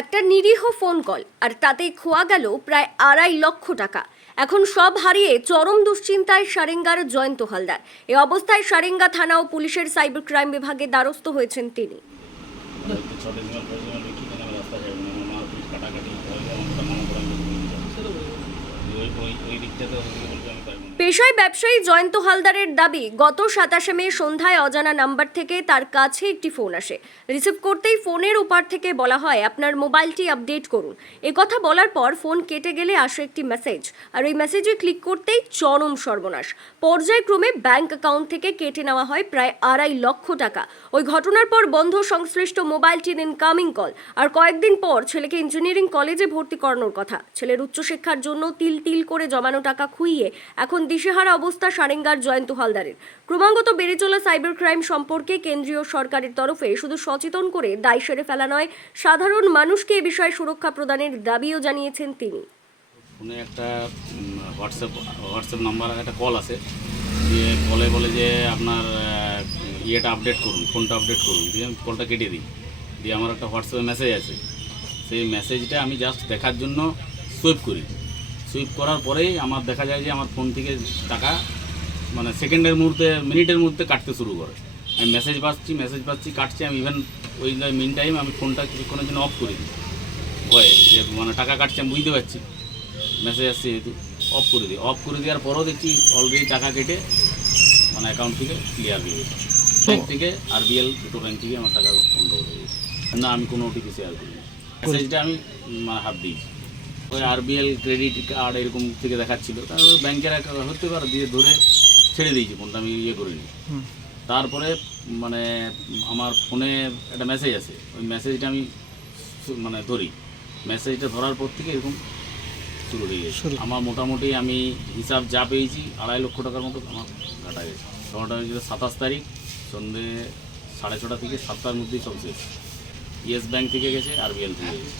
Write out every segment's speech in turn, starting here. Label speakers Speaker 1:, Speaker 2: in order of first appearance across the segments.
Speaker 1: একটা নিরীহ phone call আর তাতেই খোয়া গেল প্রায় আড়াই লক্ষ টাকা। এখন সব হারিয়ে চরম দুশ্চিন্তায় সারেঙ্গার জয়ন্ত হালদার। এ অবস্থায় সারেঙ্গা থানা ও পুলিশের সাইবার ক্রাইম বিভাগে দ্বারস্থ হয়েছেন তিনি।
Speaker 2: ওই
Speaker 1: পেশায় ব্যবসায়ী জয়ন্ত হালদারের দাবি, গত সাতাশে মে সন্ধ্যায় অজানা নাম্বার থেকে তার কাছে একটি ফোন আসে। রিসিভ করতেই ফোনের ওপার থেকে বলা হয়, আপনার মোবাইলটি আপডেট করুন। কথা বলার পর ফোন কেটে গেলে আসে একটি মেসেজ। আর ওই মেসেজে ক্লিক করতেই চরম সর্বনাশ। পর্যায়ক্রমে ব্যাংক অ্যাকাউন্ট থেকে কেটে নেওয়া হয় প্রায় আড়াই লক্ষ টাকা। ওই ঘটনার পর বন্ধ সংশ্লিষ্ট মোবাইলটির ইনকামিং কল। আর কয়েকদিন পর ছেলেকে ইঞ্জিনিয়ারিং কলেজে ভর্তি করানোর কথা। ছেলের উচ্চশিক্ষার জন্য তিল তিল করে জমানো টাকা খুইয়ে এখন দিশেহারা অবস্থা সারেঙ্গার জয়ন্ত হালদারের। ক্রমাগত বেড়ে চলা সাইবার ক্রাইম সম্পর্কে কেন্দ্রীয় সরকারের তরফে শুধু সচেতন করে দায় সেরে ফেলা নয়, সাধারণ মানুষকে এ বিষয়ে সুরক্ষা প্রদানের দাবিও জানিয়েছেন তিনি।
Speaker 2: ফোনে একটা হোয়াটসঅ্যাপ হোয়াটসঅ্যাপ নাম্বার একটা কল আছে। দিয়ে কলে বলে যে আপনার ইয়েটা আপডেট করুন ফোনটা আপডেট করুন। দিয়ে আমি কলটা কেটে দিই। দিয়ে আমার একটা হোয়াটসঅ্যাপে মেসেজ আছে। সেই মেসেজটা আমি জাস্ট দেখার জন্য সুইপ করি। সুইপ করার পরেই আমার দেখা যায় যে আমার ফোন থেকে টাকা মানে সেকেন্ডের মুহূর্তে মিনিটের মধ্যে কাটতে শুরু করে। আমি মেসেজ পাচ্ছি মেসেজ পাচ্ছি, কাটছি, আমি ইভেন ওই মিন টাইম আমি ফোনটা কিছুক্ষণের জন্য অফ করে দিই। ভয়ে যে মানে টাকা কাটছে, আমি বুঝতে পারছি। মেসেজ আসছে যেহেতু অফ করে দিই। অফ করে দেওয়ার পরও দেখছি অলরেডি টাকা কেটে মানে অ্যাকাউন্ট থেকে ক্লিয়ার হয়ে গেছে। ব্যাংক থেকে আরবিএল দুটো ব্যাংক থেকে আমার টাকা হয়ে গেছে। না, আমি কোনো ওটিপি শেয়ার করিনি। মেসেজটা আমি মানে হাত দিয়েছি। ওই আরবিএল ক্রেডিট কার্ড এরকম থেকে দেখাচ্ছিল। তারপরে ব্যাংকের একটা হতে পারে দিয়ে ধরে ছেড়ে দিয়েছি ফোনটা আমি ইয়ে করিনি। তারপরে মানে আমার ফোনে একটা মেসেজ আছে ওই মেসেজটা আমি মানে ধরি। মেসেজটা ধরার পর থেকে এরকম শুরু হয়ে গেছে। আমার মোটামুটি আমি হিসাব যা পেয়েছি আড়াই লক্ষ টাকার মতো আমার কাটা গেছে। সময়টা হয়েছিল সাতাশ তারিখ সন্ধে সাড়ে ছটা থেকে সাতটার মধ্যেই সব শেষ। ইয়েস ব্যাঙ্ক থেকে গেছে আরবিএল থেকে গেছে।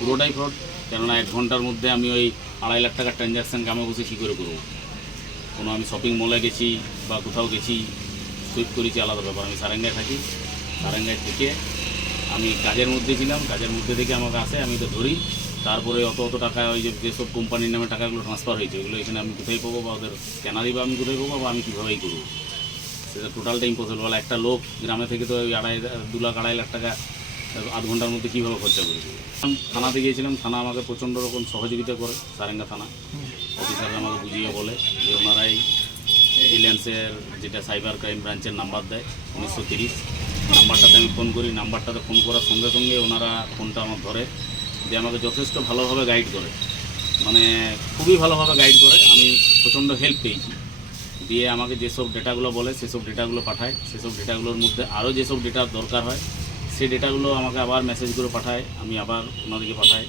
Speaker 2: পুরোটাই ফ্রড কেননা এক ঘণ্টার মধ্যে আমি ওই আড়াই লাখ টাকার ট্রানজ্যাকশান গ্রামে বসে কী করে করব। কোনো আমি শপিং মলে গেছি বা কোথাও গেছি সুইপ করেছি, আলাদা ব্যাপার। আমি সারেঙ্গায় থাকি। সারেঙ্গায় থেকে আমি কাজের মধ্যে ছিলাম। কাজের মধ্যে থেকে আমাকে আসে, আমি তো ধরি। তারপরে অত অত টাকা ওই যে যেসব কোম্পানির নামে টাকাগুলো ট্রান্সফার হয়েছে ওগুলো এখানে আমি কোথায় পাবো বা ওদের স্ক্যানারই বা আমি কোথায় পাবো বা আমি কীভাবেই করব? সেটা টোটালটা ইম্পসিবল বলে একটা লোক গ্রামে থেকে তো ওই আড়াই, দু লাখ, আড়াই লাখ টাকা আধ ঘণ্টার মধ্যে কীভাবে খরচা করে দেবে? থানাতে গিয়েছিলাম, থানা আমাকে প্রচণ্ড রকম সহযোগিতা করে, সারেঙ্গা থানা। অফিসাররা আমাকে বুঝিয়ে বলে যে ওনারাই ভিজিলেন্সের যেটা সাইবার ক্রাইম ব্রাঞ্চের নাম্বার দেয়, উনিশশো তিরিশ। নাম্বারটাতে আমি ফোন করি, নাম্বারটাতে ফোন করার সঙ্গে সঙ্গে ওনারা ফোনটা আমার ধরে, দিয়ে আমাকে যথেষ্ট ভালোভাবে গাইড করে। মানে খুবই ভালোভাবে গাইড করে, আমি প্রচণ্ড হেল্প পেয়েছি। দিয়ে আমাকে যেসব ডেটাগুলো বলে, সেসব ডেটাগুলো পাঠায়, সেসব ডেটাগুলোর মধ্যে আরও যেসব ডেটার দরকার হয় সেই ডেটাগুলো আমাকে আবার মেসেজ করে পাঠায় আমি আবার ওনাদেরকে পাঠাই।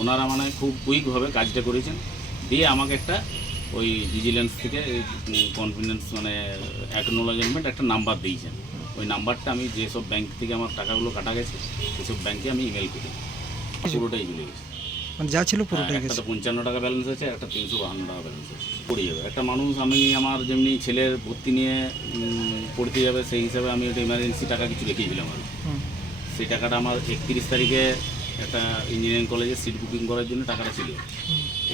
Speaker 2: ওনারা মানে খুব কুইকভাবে কাজটা করেছেন। দিয়ে আমাকে একটা ওই ভিজিলেন্স থেকে কনফিডেন্স মানে অ্যাকনোলজমেন্ট একটা নাম্বার দিয়েছেন। ওই নাম্বারটা আমি যেসব ব্যাংক থেকে আমার টাকাগুলো কাটা গেছে সেসব ব্যাংকে আমি ইমেল করি। পুরোটাই চলে গেছে।
Speaker 3: মানে যা ছিল পুরোটাই
Speaker 2: হ্যাঁ,
Speaker 3: গেছে।
Speaker 2: পঞ্চান্ন টাকা ব্যালেন্স আছে একটা তিনশো বাহান্ন টাকা ব্যালেন্স আছে। পড়ে যাবে। একটা মানুষ আমি আমার যেমনি ছেলের ভর্তি নিয়ে পড়তে যাবে সেই হিসাবে আমি একটা ইমার্জেন্সি টাকা কিছু রেখেছিলাম আর। সেই টাকাটা আমার একত্রিশ তারিখে একটা ইঞ্জিনিয়ারিং কলেজে সিট বুকিং করার জন্য টাকাটা ছিল।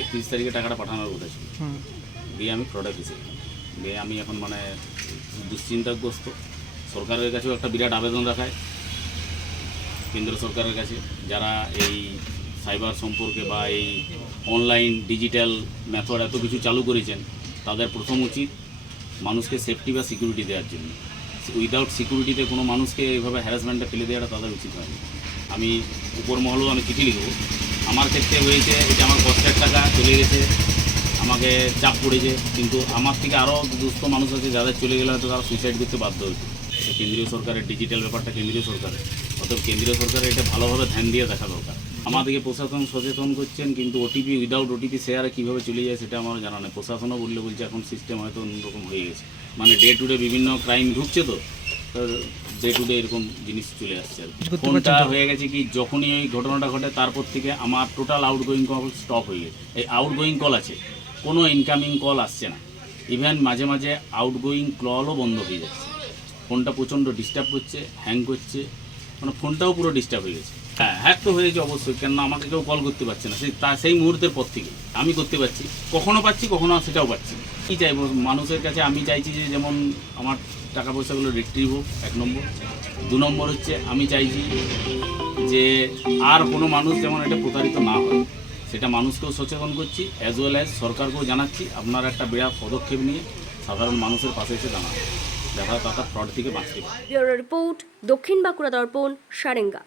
Speaker 2: একত্রিশ তারিখে টাকাটা পাঠানোর কথা ছিল। দিয়ে আমি ফ্রডে ফেসে গেলাম দিয়ে আমি এখন মানে দুশ্চিন্তাগ্রস্ত। সরকারের কাছেও একটা বিরাট আবেদন রাখায়। কেন্দ্র সরকারের কাছে যারা এই সাইবার সম্পর্কে বা এই অনলাইন ডিজিটাল মেথড এত কিছু চালু করেছেন তাদের প্রথম উচিত মানুষকে সেফটি বা সিকিউরিটি দেওয়ার জন্য। উইদাউট সিকিউরিটিতে কোনো মানুষকে এইভাবে হ্যারাসমেন্টে ফেলে দেওয়াটা তাদের উচিত হয়নি। আমি উপর মহলেও আমি চিঠি লিখব। আমার ক্ষেত্রে হয়েছে, এটা আমার কষ্টের টাকা, চলে গেছে, আমাকে চাপ পড়েছে, কিন্তু আমার থেকে আরও দুস্থ মানুষ আছে যাদের চলে গেলে হয়তো তারা সুইসাইড করতে বাধ্য হয়েছে কেন্দ্রীয় সরকারের ডিজিটাল ব্যাপারটা কেন্দ্রীয় সরকারের। অর্থাৎ কেন্দ্রীয় সরকারের এটা ভালোভাবে ধ্যান দিয়ে দেখা দরকার। আমাদেরকে প্রশাসন সচেতন করছেন, কিন্তু ওটিপি উইদাউট ওটিপি শেয়ারে কীভাবে চলে যায় সেটা আমার জানা নেই। প্রশাসনও বললে বলছে, এখন সিস্টেম হয়তো অন্যরকম হয়ে গেছে। মানে ডে টু ডে বিভিন্ন ক্রাইম ঢুকছে তো ডে টু ডে এরকম জিনিস চলে আসছে আর কি।
Speaker 3: কিছু
Speaker 2: ফোনটা হয়ে গেছে কি যখনই ওই ঘটনাটা ঘটে তারপর থেকে আমার টোটাল আউটগোয়িং কল স্টপ হয়ে গেছে। এই আউটগোয়িং কল আছে কোনো ইনকামিং কল আসছে না। ইভেন মাঝে মাঝে আউটগোয়িং কলও বন্ধ হয়ে যাচ্ছে। ফোনটা প্রচণ্ড ডিস্টার্ব করছে হ্যাং করছে মানে ফোনটাও পুরো ডিস্টার্ব হয়ে গেছে। হ্যাঁ হ্যাক তো হয়েছে অবশ্যই কেন আমাকে কেউ কল করতে পারছে না। সেই তা সেই মুহূর্তের পর থেকে আমি করতে পারছি। কখনো পাচ্ছি, কখনো সেটাও পাচ্ছি। কী চাইব? মানুষের কাছে আমি চাইছি যে যেমন আমার টাকা পয়সাগুলো রিট্রিভ হোক, এক নম্বর। দু নম্বর হচ্ছে, আমি চাইছি যে আর কোনো মানুষ যেমন এটা প্রতারিত না হয়, সেটা মানুষকেও সচেতন করছি অ্যাজ ওয়েল অ্যাজ সরকারকেও জানাচ্ছি, আপনারা একটা বিরাট পদক্ষেপ নিয়ে সাধারণ মানুষের পাশে এসে দাঁড়ান। দেখা পাকা ফ্রড থেকে বাঁচতে। পারে
Speaker 1: রিপোর্ট দক্ষিণ বাঁকুড়া দর্পণ সারেঙ্গা।